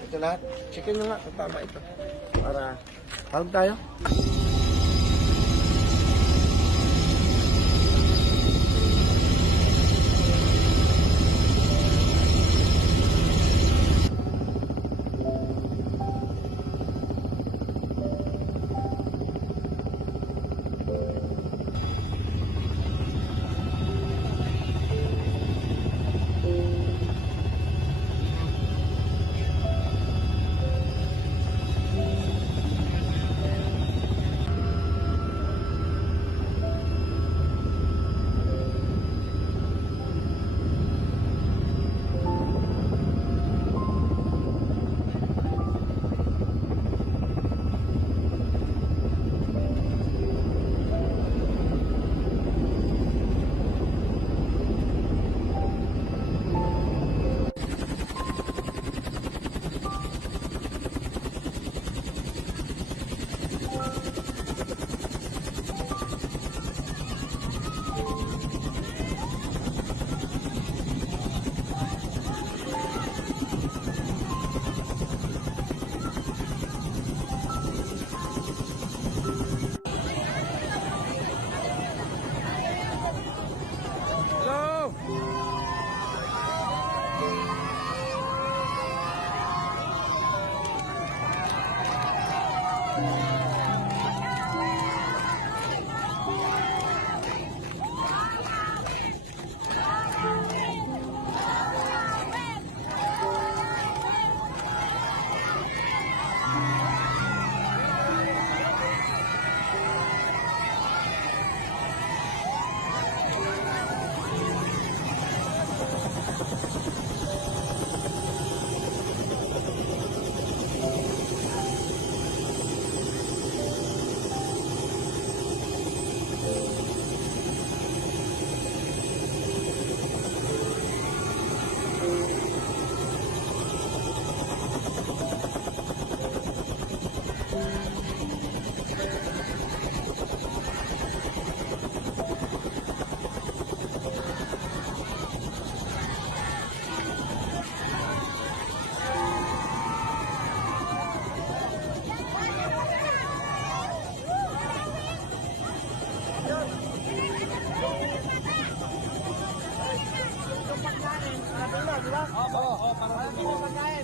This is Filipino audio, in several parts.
Ito lahat. Checkin nyo nga kung tama ito. Para tawag tayo.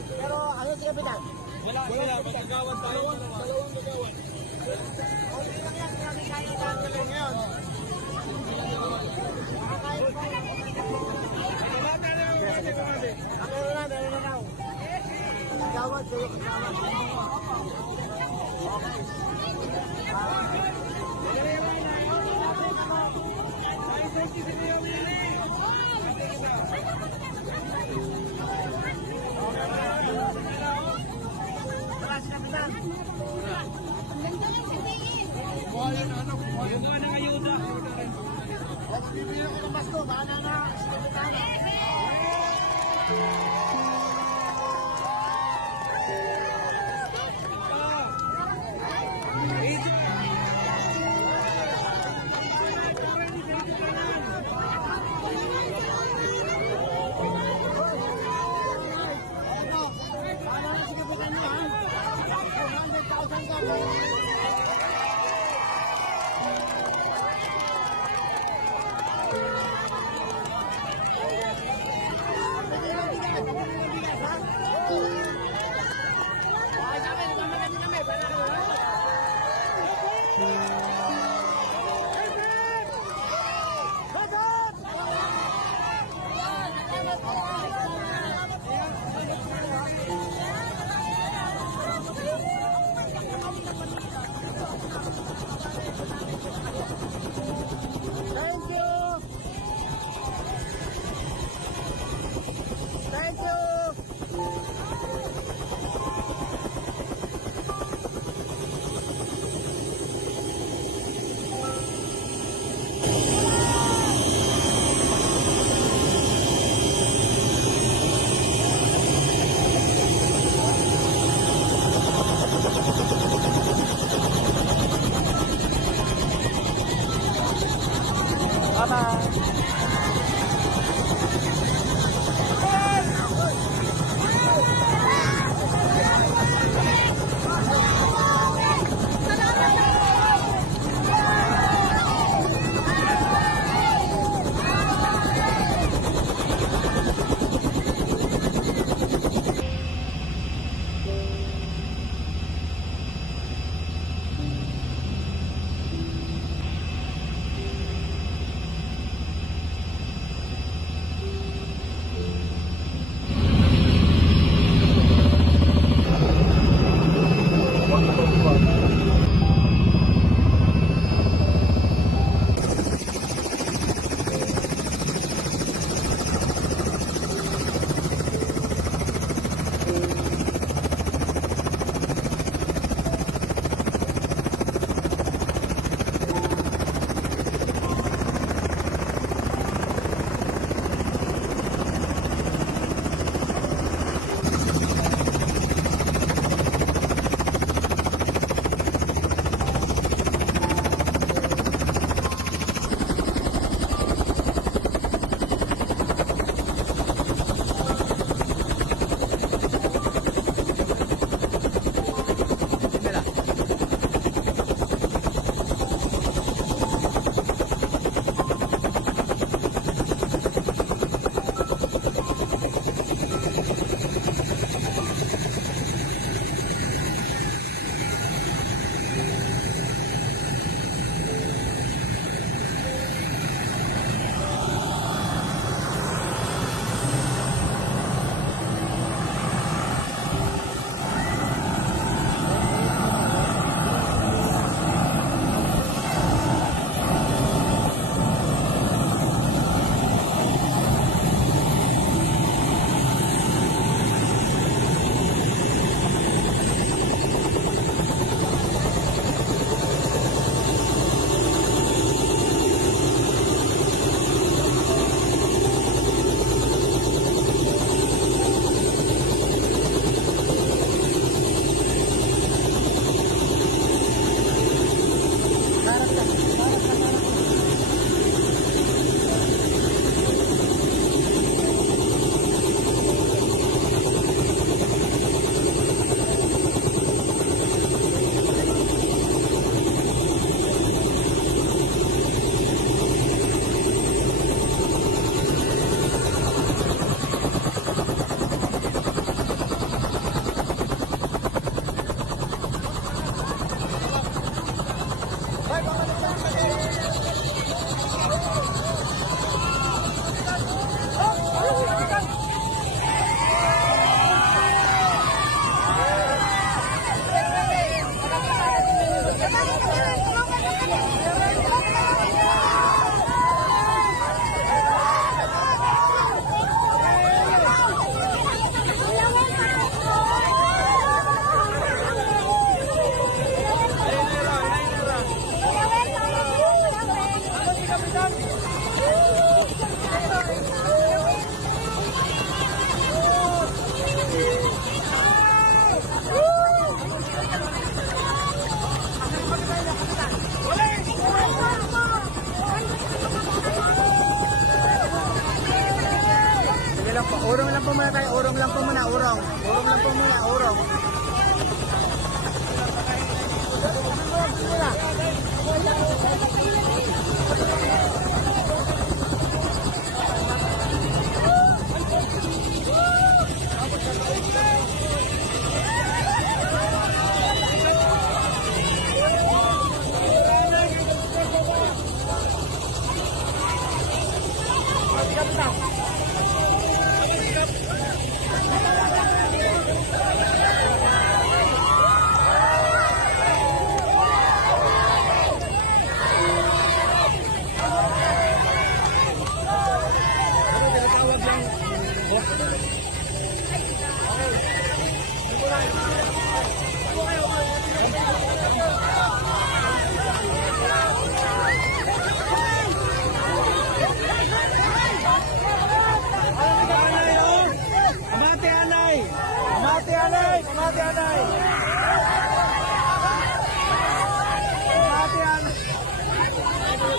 Pero ano sila bilang? Wala, magagawan tayo. Dalawang gagawan. Okay lang yan, kami kaya natin ngayon. Meron na raw. Gagawad, kayo kasama. Kumuha ng ayuda. Bibili ako ng basto, bahala na. Mauro.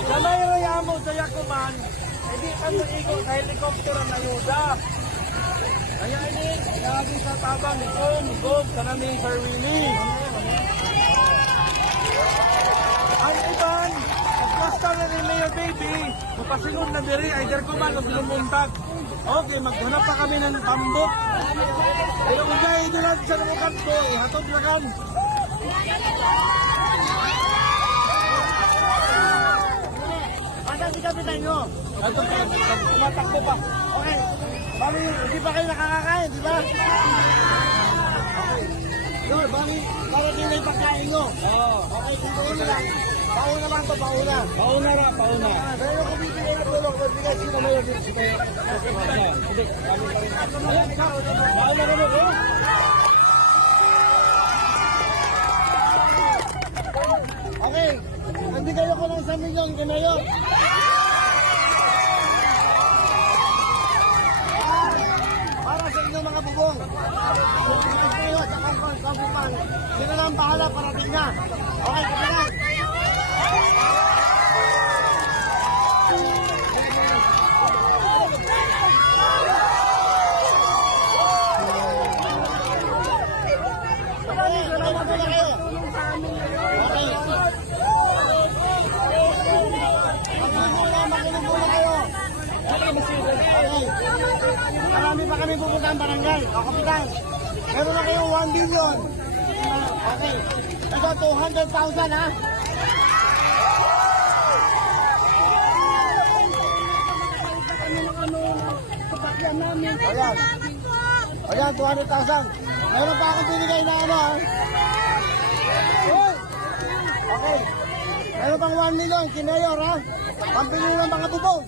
Kamay raya mo sa Yakuman, hindi ka naigo sa helikopter ang ayuda. Kaya ini, lagi sa tabang, gom, sa namin Sir Willie. Ang iban, pagkasta na ni Mayor Baby, mapasilon na diri, either kuman o sinumuntak. Okay, maghanap pa kami ng tambok. Pero kung kaya ito natin sa namukat ko, ihatod na kan. Asan si Kapitan nyo? Ato pa, tumatakbo pa. Okay, bali, hindi pa kayo nakakakain, di ba? Okay. Doon, bali, para din na yung pagkain nyo. Oo. Okay, dito na lang. Pauna lang ito, pauna. Pauna ra, pauna. Pero kung bibigay na tulong, magbigay sino mayor dito si Mayor. Hindi, pauna na mo, okay, nagbigay ako ng 1 milyon kay Mayor. Para sa inyong mga bubong. Kung kayo at saka kampupan, sino lang bahala parating na. Okay, kapitan. Salamat na kayo. Okay. Makinig muna kayo. Okay. Marami pa kami pupunta ang barangay. O, kapitan. Meron na kayo 1 billion. Okay. Ito, 200,000 ha. Ayan. Ayan, 200,000. Meron pa akong binigay na ano ha. Okay. Meron pang 1 million, kinayor ha. Pampili ng mga bubong.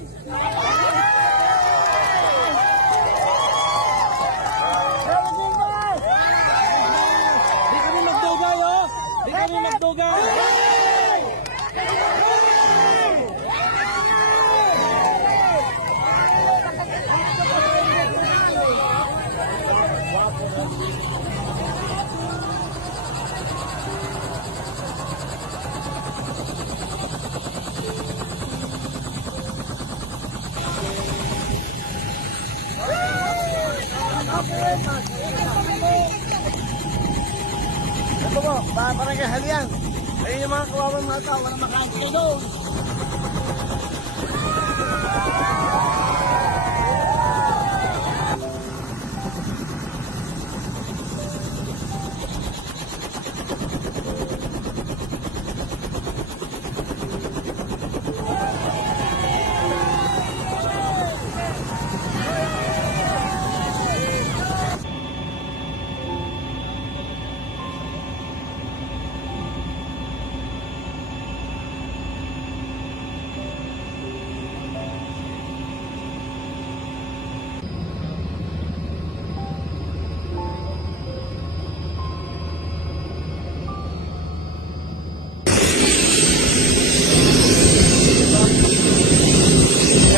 Di kami magdugay oh. Di kami magdugay. Ito po, parang kahalian. Ayun yung mga kawawang mga tao, walang makain kayo doon.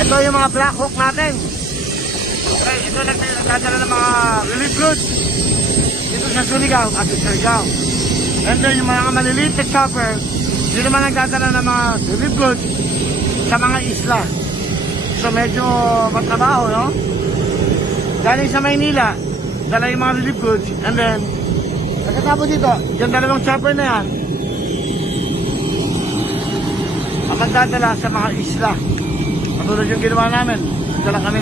Ito yung mga Black Hawk natin. Okay, ito nagdadala ng mga relief goods dito sa Surigao at sa Surigao. Ito yung mga maliliit na chopper, dito naman nagdadala ng mga relief goods sa mga isla. So medyo matrabaho, no? Galing sa Maynila, dala yung mga relief goods, and then, pagkatapos dito, yung dalawang chopper na yan, ang magdadala sa mga isla. Katulad yung ginawa namin, magdala kami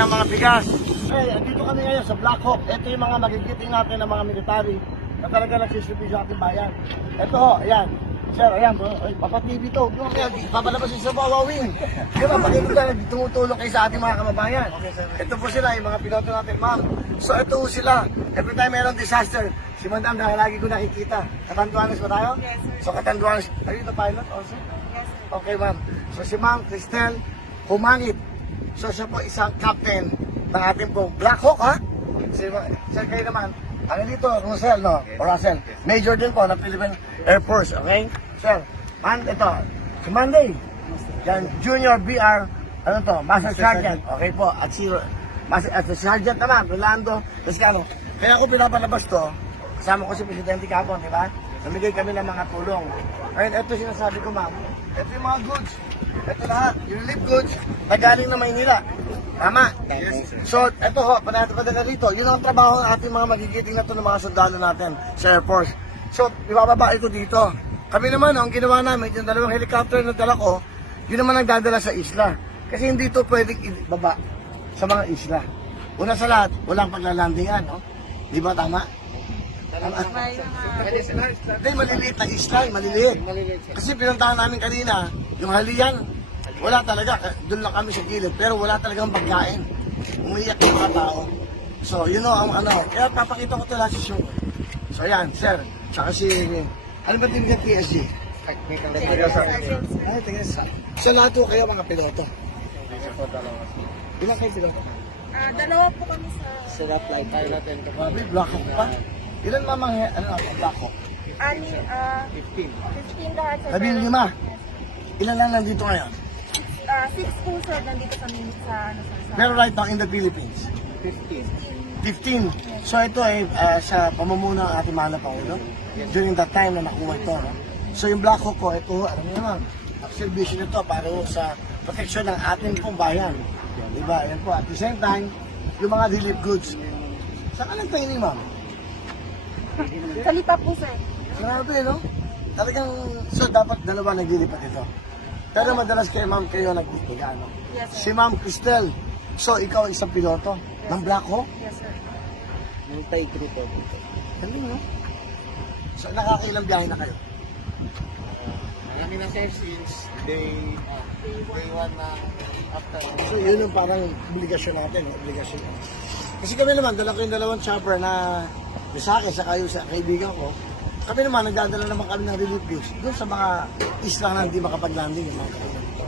ng mga bigas. Andito kami ngayon sa Black Hawk. Ito yung mga magigiting natin ng mga military na talaga nagsisilbi sa ating bayan. Ito ho, ayan. Sir, ayan bro. Ay, Papa TV to. Yung kaya, papalabas yung sa Wawawin. Di ba, pag ito na tumutulong kayo sa ating mga kababayan. Ito po sila, yung mga piloto natin, ma'am. So, ito po sila. Every time mayroong disaster, si Madam, dahil lagi ko nakikita. Katanduanes ba tayo? Yes, sir. So, Katanduanes. Are you the pilot also? Yes, sir. Okay, ma'am. So, si Ma'am Cristel Humangit. So, siya po isang captain ng ating pong Black Hawk, ha? Sir, kayo naman. Ano dito, Russell, no? O Russell. Major din po ng Philippine Air Force, okay? Sir, ito, si Monday. Yan, Junior BR, ano to, Master Sergeant. Okay po, at si Sergeant naman, Rolando Toscano. Kaya ako pinapalabas to, kasama ko si Presidente Capon, di ba? Namigay kami ng mga tulong. Ngayon, ito sinasabi ko, ma'am. Ito yung mga goods. Ito lahat, yung relief goods na galing na Maynila. Tama? Yes. So, ito ho, padala rito. Yun ang trabaho ng ating mga magigiting na to ng mga sundalo natin sa Air Force. So, ibababa ito dito. Kami naman, ang ginawa namin, yung dalawang helicopter na dala ko, yun naman ang dadala sa isla. Kasi hindi ito pwedeng ibaba sa mga isla. Una sa lahat, walang paglalandingan, no? Di ba tama? Hindi, maliliit na isla, maliliit. Kasi pinuntahan namin kanina, yung Halian, wala talaga, doon lang kami sa gilid, pero wala talagang pagkain. Umiiyak yung mga tao. So, yun o, ang ano, kaya papakita ko ito lahat sa show. So, yan, sir, tsaka si, ano ba din ng PSG? Ay, tingin sa. Sa lahat po kayo mga piloto. Ilan kayo piloto? Dalawa po kami sa... Sila flight pilot and Grabe, Black Hawk pa. Ilan mamang, Black Hawk? 15 lahat sa... 15. Ilan lang nandito ngayon? 6 po sir, nandito sa Pero right now in the Philippines? 15. So ito ay sa pamumuno ng ating mahal na Pangulo during that time na nakuha ito. No? So yung Black Hawk ko, ito, alam niyo naman, ang servisyo nito para sa protection ng ating pong bayan. Diba? Yan po. At the same time, yung mga relief goods. Saan ka nagtaining, ma'am? Salita po sir. Grabe, no? Talagang, so dapat dalawa naglilipat ito. Pero madalas kayo, ma'am, kayo nagbibigan, no? Yes sir. Si Ma'am Cristel, so ikaw isang piloto ng Black Hawk? Yes sir. multi-crew po dito. Galing, no? So nakakailang biyahe na kayo? Marami na sir since day 1 na after. So yun yung parang obligasyon natin, no? Obligasyon. Kasi kami naman, dala ko yung dalawang chopper na sa akin, sa kayo, sa kaibigan ko. Kami naman, nagdadala naman kami ng relief goods doon sa mga isla na hindi makapag-landing yung mga kaibigan ko.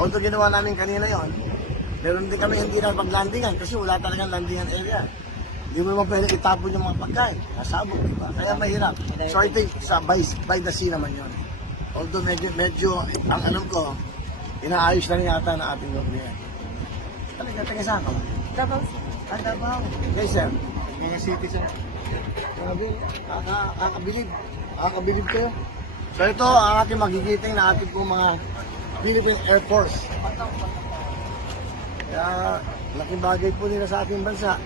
Although ginawa namin kanina yon, meron din kami hindi na pag-landingan kasi wala talagang landingan area. Hindi mo naman pwede itapon yung mga pagkain. Nasabog, di ba? Kaya mahirap. So I think sa by the sea naman yon. Although medyo ang alam ko, inaayos na rin yata ng ating government. Taga saan ka? Davao sir. Davao. Okay, sir. Mga citizen. Grabe, kakabilib kayo. So ito ang ating magigiting na ating pong mga Philippine Air Force. Kaya laking bagay po nila sa ating bansa.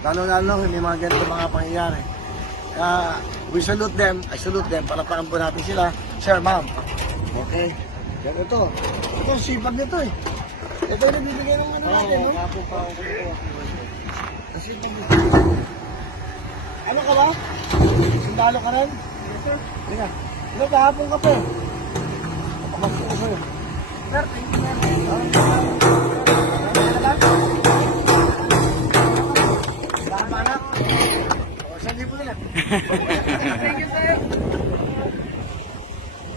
Lalo hindi mga ganito mga pangyayari. Kaya we salute them, I salute them, palapakan po natin sila. Sir, ma'am. Okay. Yan ito. Ito, sipag nito eh. Ito yung nagbibigay ng ano natin, no? Kapo pa ako po. Sipag nito. Ano ka ba? Sundalo ka rin? Yes, sir. Halika. Ano, kahapon ka pa eh. Kapakasin ko sa'yo. Sir, thank you sir. Saan ba anak? O, saan di po nila? Thank you sir.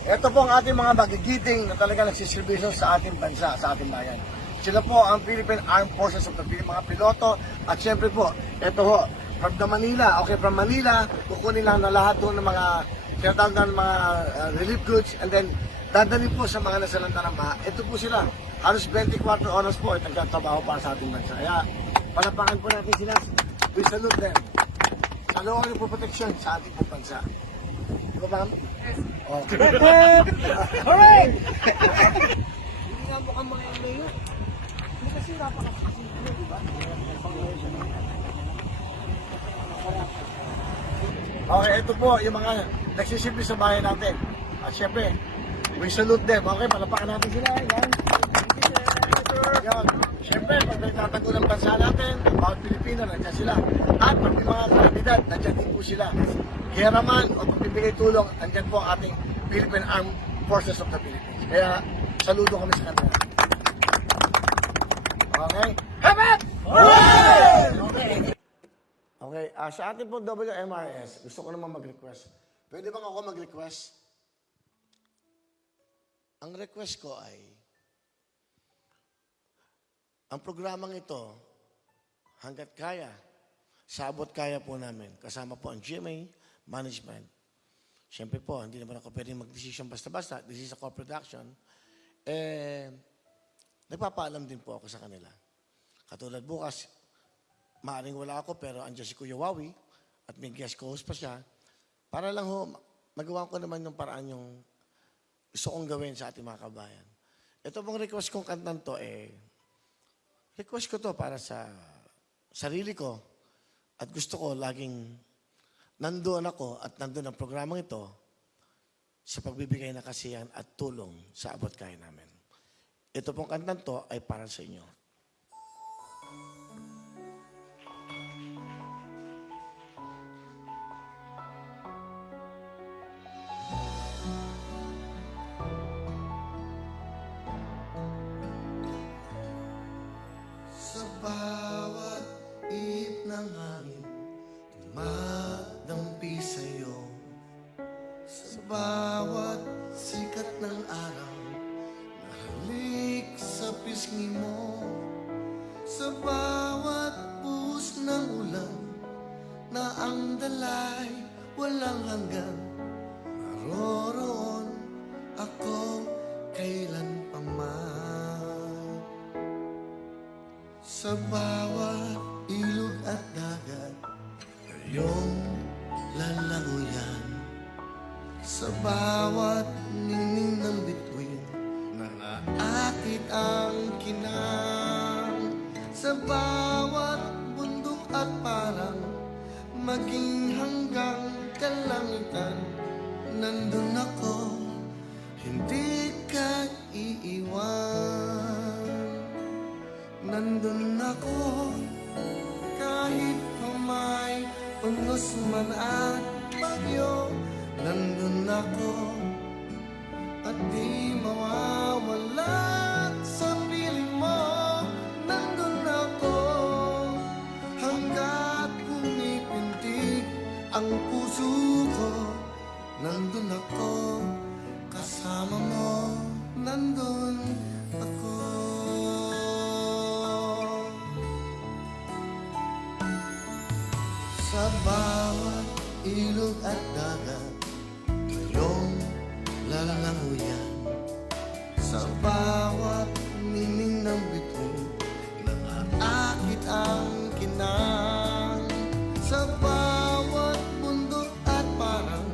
Ito po ang ating mga magigiting na talaga nagsiservisyo sa ating bansa, sa ating bayan. Sila po ang Philippine Armed Forces of the Philippines, mga piloto. At syempre po, ito ho, from the Manila, okay, from Manila, kukunin lang na lahat doon ng mga tinatawag ng mga relief goods and then dadalhin po sa mga nasalanta ng baha. Ito po sila, halos 24 oras po at nagtatrabaho para sa ating bansa. Kaya palapakan po natin sila, we salute them. Sa loob ng protection sa ating bansa. Di ba, ma'am? Yes. Okay. Hooray! Hindi nga mukhang mga ilayo. Hindi kasi napakasasing ko, di ba? Okay, ito po yung mga nagsisimple sa bahay natin. At syempre, we salute them. Okay, palapakan natin sila. Yan. Yan. Syempre, pag nagtatago ng bansa natin, bawat Pilipino, nandiyan sila. At pag may mga kandidat, nandiyan din po sila. Kaya naman, o pagbibigay tulong, nandiyan po ang ating Philippine Armed Forces of the Philippines. Kaya, saludo kami sa kanila. Okay? Hebat! Okay, sa ating po WMRS, gusto ko naman mag-request. Pwede bang ako mag-request? Ang request ko ay, ang programang ito, hanggat kaya, sabot kaya po namin. Kasama po ang GMA Management. Siyempre po, hindi naman ako pwedeng mag-decision basta-basta. This is a co-production. Nagpapaalam din po ako sa kanila. Katulad bukas, maaaring wala ako pero andyan si Kuya Wawi at may guest co-host pa siya. Para lang ho, magawa ko naman yung paraan yung gusto kong gawin sa ating mga kabayan. Ito pong request kong kantan to request ko to para sa sarili ko at gusto ko laging nandoon ako at nandoon ang programang ito sa pagbibigay ng kasiyahan at tulong sa abot kaya namin. Ito pong kantan to ay para sa inyo. Sa bawat ihip ng hangin, tumadampi sa'yo. Sa bawat sikat ng araw, nahalik sa pisngi mo. Sa bawat buhos ng ulan, na ang dalay walang hanggan, naroroon ako kailan pa man. Sa bawat ilog at dagat, iyong lalanguyan. Sa bawat ningning ng bituin, naaakit ang kinang. Sa bawat bundok at parang, maging hanggang kalangitan, nandun ako, hindi ka iiwan. Nandun ako, kahit pa may unos man at bagyo. Nandun ako, at di mawawala sa piling mo. Nandun ako, hanggat pumipintig ang puso ko. Nandun ako, kasama mo. Nandun ako. Sa bawat ilog at dagat, iyong lalanguyan. Sa bawat nining ng bituin, naaakit ang kinang. Sa bawat bundok at parang,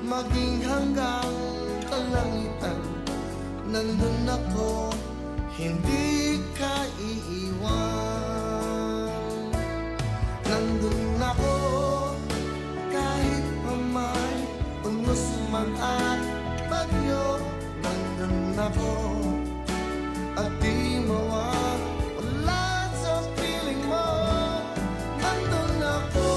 maging hanggang kalangitan, nandun ako, hindi ka iiwan. Nandun ako, kahit pa may unos man at bagyo. Nandun ako, at di mawawala sa piling mo. Nandun ako,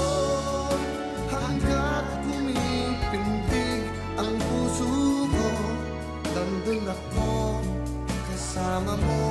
hanggat kumipintig ang puso ko. Nandun ako, kasama mo.